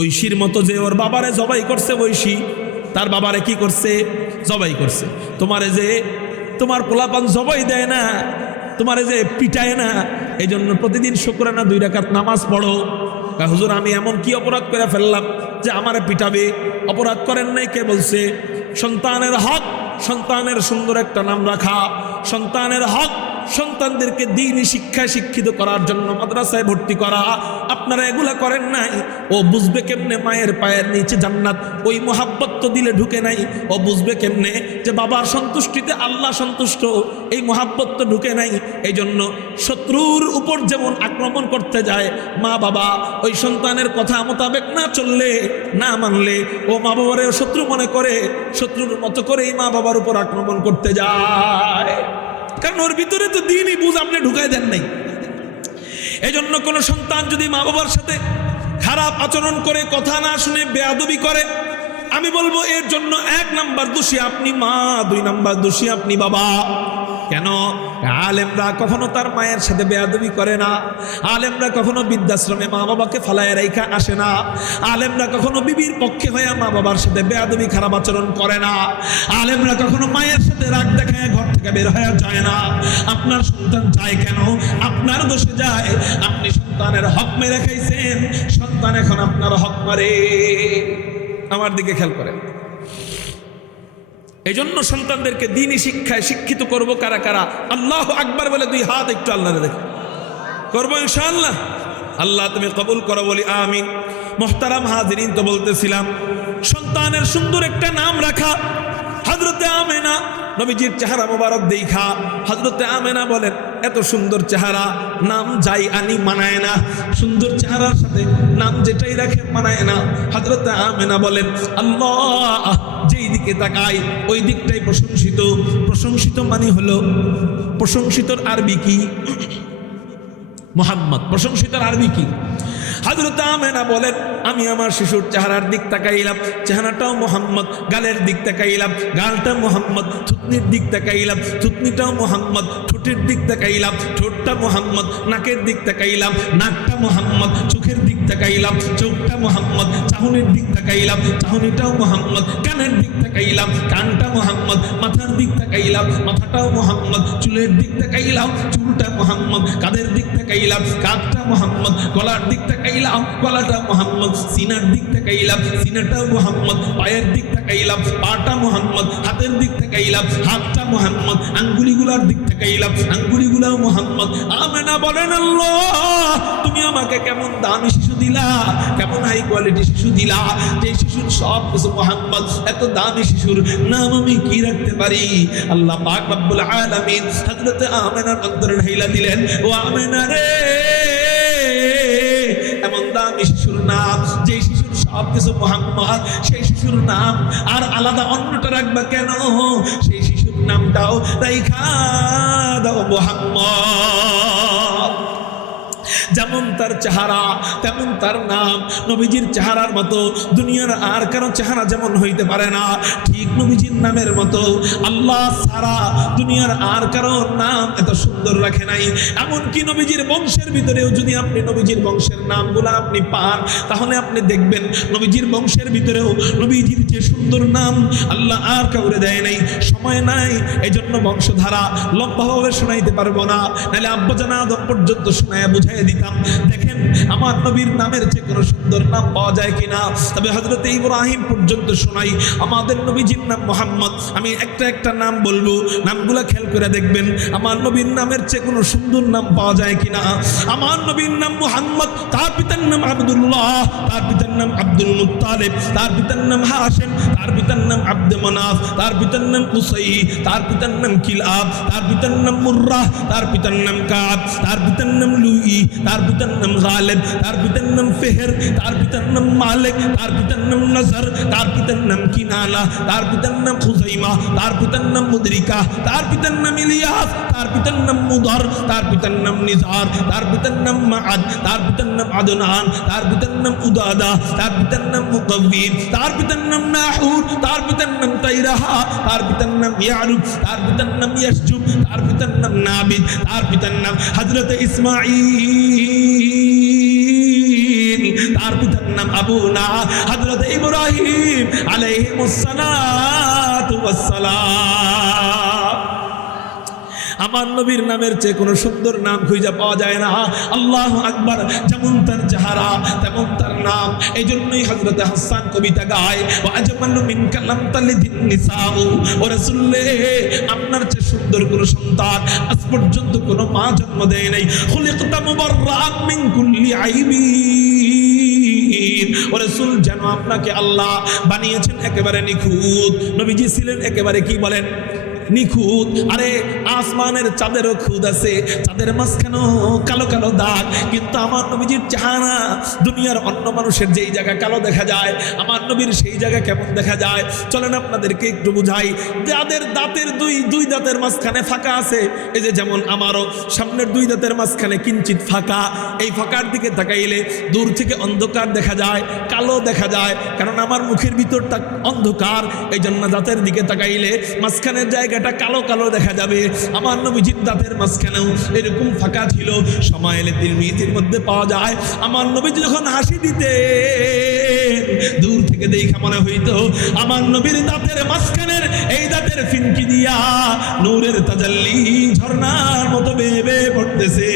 ঐশীর মতো যে ওর বাবারে জবাই করছে ঐশী, তার বাবারে কি করছে? জবাই করছে। তোমারে যে তোমার পোলাপান জবাই দেয় না, তোমারে যে পিটায় না এই জন্য প্রতিদিন শুক্রানা দুই রাকাত নামাজ পড়ো। হুজুর, আমি এমন কি অপরাধ করে ফেললাম যে আমারে পিটাবে? অপরাধ করেন নাই কে বলছে? সন্তানের হক, সন্তানের সুন্দর একটা নাম রাখা। সন্তানের হক সন্তানদেরকে দিনই শিক্ষায় শিক্ষিত করার জন্য মাদ্রাসায় ভর্তি করা। আপনারা এগুলা করেন নাই? ও বুঝবে কেমনে মায়ের পায়ের নিচে জান্নাত? ওই মোহাব্বত তো দিলে ঢুকে নাই। ও বুঝবে কেমনে যে বাবার সন্তুষ্টিতে আল্লাহ সন্তুষ্ট? এই মোহাব্বত তো ঢুকে নাই। এই জন্য শত্রুর উপর যেমন আক্রমণ করতে যায়, মা বাবা ওই সন্তানের কথা মোতাবেক না চললে, না মানলে, ও মা বাবারে শত্রু মনে করে, শত্রুর মতো করেই মা বাবার উপর আক্রমণ করতে যায়। কারণ ওর ভিতরে তো দিনই বুঝ আপনি ঢুকাই দেন নাই। এই জন্য কোনো সন্তান যদি মা বাবার সাথে খারাপ আচরণ করে, কথা না শুনে, বেয়াদবি করে, আমি বলব এর জন্য এক নাম্বার দোষী আপনি মা, দুই নাম্বার দোষী আপনি বাবা। কেন? আলেমরা কখনো তার মায়ের সাথে বেয়াদবি করে না। আলেমরা কখনো বৃদ্ধাশ্রমে মা বাবাকে ফালায় রাইখা আসে না। আলেমরা কখনো বিবির পক্ষে হয়ে মা বাবার সাথে বেয়াদবি, খারাপ আচরণ করে না। আলেমরা কখনো মায়ের সাথে রাগ দেখায়, ঘর থেকে বের হয়ে যায় না। আপনার সন্তান যায় কেন? আপনার দোষে যায়। আপনি সন্তানের হক মেরে খাইছেন। সন্তান এখন আপনার হক মারে। আমার দিকে খেয়াল করেন। এই জন্য সন্তানদেরকে দিনই শিক্ষায় শিক্ষিত করব কারা কারা? আল্লাহ আকবার বলে দুই হাত একটু আল্লাহরে দেখো। করব ইনশাআল্লাহ। আল্লাহ তুমি কবুল করো বলি, আমিন। মোহতারাম হাজিরিন তো বলতেছিলাম, সন্তানের সুন্দর একটা নাম রাখা নবীজির চেহারা মোবারক দেখা। হজরতে আমেনা বলেন, এত সুন্দর চেহারা, নাম যাই আনি মানায় না। সুন্দর চেহারার সাথে নাম যেটাই রাখে মানায় না। হজরতে আমেনা বলেন, আল্লাহ, যেই দিকে তাকাই, ওই দিকটাই প্রশংসিত। প্রশংসিত মানে হলো, প্রশংসিতর আরবি কি? মোহাম্মদ, প্রশংসিতর আরবি কি? হাজরত আমেনা বলেন, আমি আমার শিশুর চেহারার দিক তাকাইলাম, চেহারাটাও মোহাম্মদ, গালের দিক তাকাইলাম গালটা মোহাম্মদ, থুতনির দিক তাকাইলাম, থুতনিটাও মোহাম্মদ, ঠোঁটের দিক তাকাইলাম, ঠোঁটটা মোহাম্মদ, নাকের দিক তাকাইলাম, নাকটা মোহাম্মদ, চোখের দিক তাকাইলাম, চোখটা মোহাম্মদ, চাহনির দিক তাকাইলাম, চাহনিটাও মোহাম্মদ, কানের দিক তাকাইলাম, কানটা মোহাম্মদ, মাথার দিক তাকাইলাম, মাথাটাও মোহাম্মদ, চুলের দিক তাকাইলাম, চুলটা মোহাম্মদ, কাদের দিক তাকাইলাম, কাঁধটা মোহাম্মদ, গলার দিক তাকাইলাম, গলাটা মোহাম্মদ, সিনার দিক তাকাইলাম, সিনাটাও মোহাম্মদ, পায়ের দিক তাকাইলাম, পাটা মোহাম্মদ হাতের দিক তাকাইলাম হাতটা মোহাম্মদ, আঙ্গুলিগুলার দিক তাকাইলাম আঙ্গুলিগুলাও মোহাম্মদ। আমেনা বলেন তুমি আমাকে কেমন দামি শিশু দিলা, কেমন হাই কোয়ালিটি শিশু দিলা, যে শিশুর সব কিছু মোহাম্মদ, এত দামি শিশুর নাম আমি কি রাখতে পারি? আল্লাহ পাক রব্বুল আলামিন হযরত আমেনার অন্তরে ঢাইলা দিলেন, ও আমেনা রে, এমন দামি শিশুর নাম, যে সব কিছু সেই শিশুর নাম আর আলাদা অন্যটা রাখবা কেন? সেই শিশুর নামটাও রাইখা দাও মোহাম্মদ। যেমন তার চেহারা, তেমন তার নাম, নবীজির চেহারার মতো। দুনিয়ার আর কারও চেহারা যেমন হইতে পারে না, ঠিক নবীজির নামের মতো। আল্লাহ সারা দুনিয়ার আর কারও নাম এত সুন্দর রাখে নাই। এমনকি নবীজির বংশের ভিতরেও যদি আপনি নবীজির বংশের নামগুলো আপনি পান, তাহলে আপনি দেখবেন নবীজির বংশের ভিতরেও নবীজির যে সুন্দর নাম আল্লাহ আর কাউরে দেয় নাই। সময় নাই এই জন্য বংশধারা লম্বাভাবে শোনাইতে পারব না। নাহলে আব্বাজানা আদম পর্যন্ত শোনায় বুঝাই দিতাম দেখেন, আমার নবীর নামের যে কোনো সুন্দর নাম পাওয়া যায় কিনা, তবে হজরত ইব্রাহিম পর্যন্ত শোনাই, আমাদের নবীজির নাম মোহাম্মদ। আমি একটা একটা নাম বলব, নামগুলো খেয়াল করে দেখবেন, আমার নবীর নামের চেয়ে কোনো সুন্দর নাম পাওয়া যায় কিনা। আমার নবীর নাম মোহাম্মদ তার পিতার নাম আব্দুল্লাহ তার পিতার নাম আব্দুল মুত্তালিব তার পিতার নাম হাসেম তার পিতার নাম আব্দ মনাফ তার পিতার নাম কুসাই তার পিতার নাম কিলাব তার পিতার নাম মুর্রাহ তার পিতার নাম কাব তার পিতার নাম লুই তার পিতার নাম গালেব তার পিতার নাম ফেহের তার পিতার নাম মালিক তার পিতার নাম নজর তার পিতার নাম কিনানা তার পিতার নাম খুজাইমা তার পিতার নাম মুদ্রিকা তার পিতার নাম ইলিয়াস তার পিতার নাম মুদর তার পিতার নাম নিজার তার পিতার নাম মাআদ তার পিতার নাম আদনান তার পিতার নাম উদাদা তার পিতার নাম মুকাব্বির তার পিতার নাম নাহুর তার পিতার নাম তাইরাহা তার পিতার নাম ইয়ারুব তার পিতার নাম ইয়াসজুব তার পিতার নাম নাবিদ তার পিতার নাম হযরত ইসমাঈল তার পিতার নাম আবু না হযরত ইব্রাহিম আলাইহিস সালাতু ওয়াস সালাম আমার নবীর নামের চেয়ে কোনো সুন্দর নাম খুঁজে পাওয়া যায় না। আল্লাহ আকবার, যেমন তার চেহারা, তেমন তার নাম। এই জন্যই হজরত হাসান কবিতা গায় ও আজমাল্লু মিন কালাম তালিদিন নিসাউ আপনার চেয়ে সুন্দর কোনো সন্তান আজ পর্যন্ত কোনো মা জন্ম দেয় নাই। খুলিকতা কুল্লি আইবিন। ও রাসূল, যেন আপনাকে আল্লাহ বানিয়েছেন একেবারে নিখুঁত। নবীজি ছিলেন একেবারে কি বলেন? নিখুঁত। আরে, আসমানের চাঁদেরও খুদ আছে, চাঁদের মাঝখানেও কালো কালো দাগ। কিন্তু আমার নবীজির চেহারা, দুনিয়ার অন্য মানুষের যেই জায়গা কালো দেখা যায়, আমার নবীর সেই জায়গা কেমন দেখা যায়? চলেন আপনাদেরকে একটু বুঝাই। যাদের দাঁতের দুই দুই দাঁতের মাঝখানে ফাঁকা আছে, এই যে যেমন আমারও, সামনের দুই দাঁতের মাঝখানে কিঞ্চিত ফাঁকা। এই ফাঁকার দিকে তাকাইলে দূর থেকে অন্ধকার দেখা যায়, কালো দেখা যায়, কারণ আমার মুখের ভিতরটা অন্ধকার। এই জন্য দাঁতের দিকে তাকাইলে মাঝখানের জায়গাটা কালো কালো দেখা যাবে। আমার নবীজির দাঁতের মাঝখানেও এরকম ফাঁকা ছিল। সময় এলে তিন মিনিটের মধ্যে পাওয়া যায়। আমার নবীজি যখন হাসি দিতে থেকে দেখা মনে হইতো, আমার নবীর দাঁতের মাঝখানের এই দাঁতের ফিনকি দিয়া নূরের তাজাল্লি ঝর্ণার মতো বেয়ে পড়তেছে।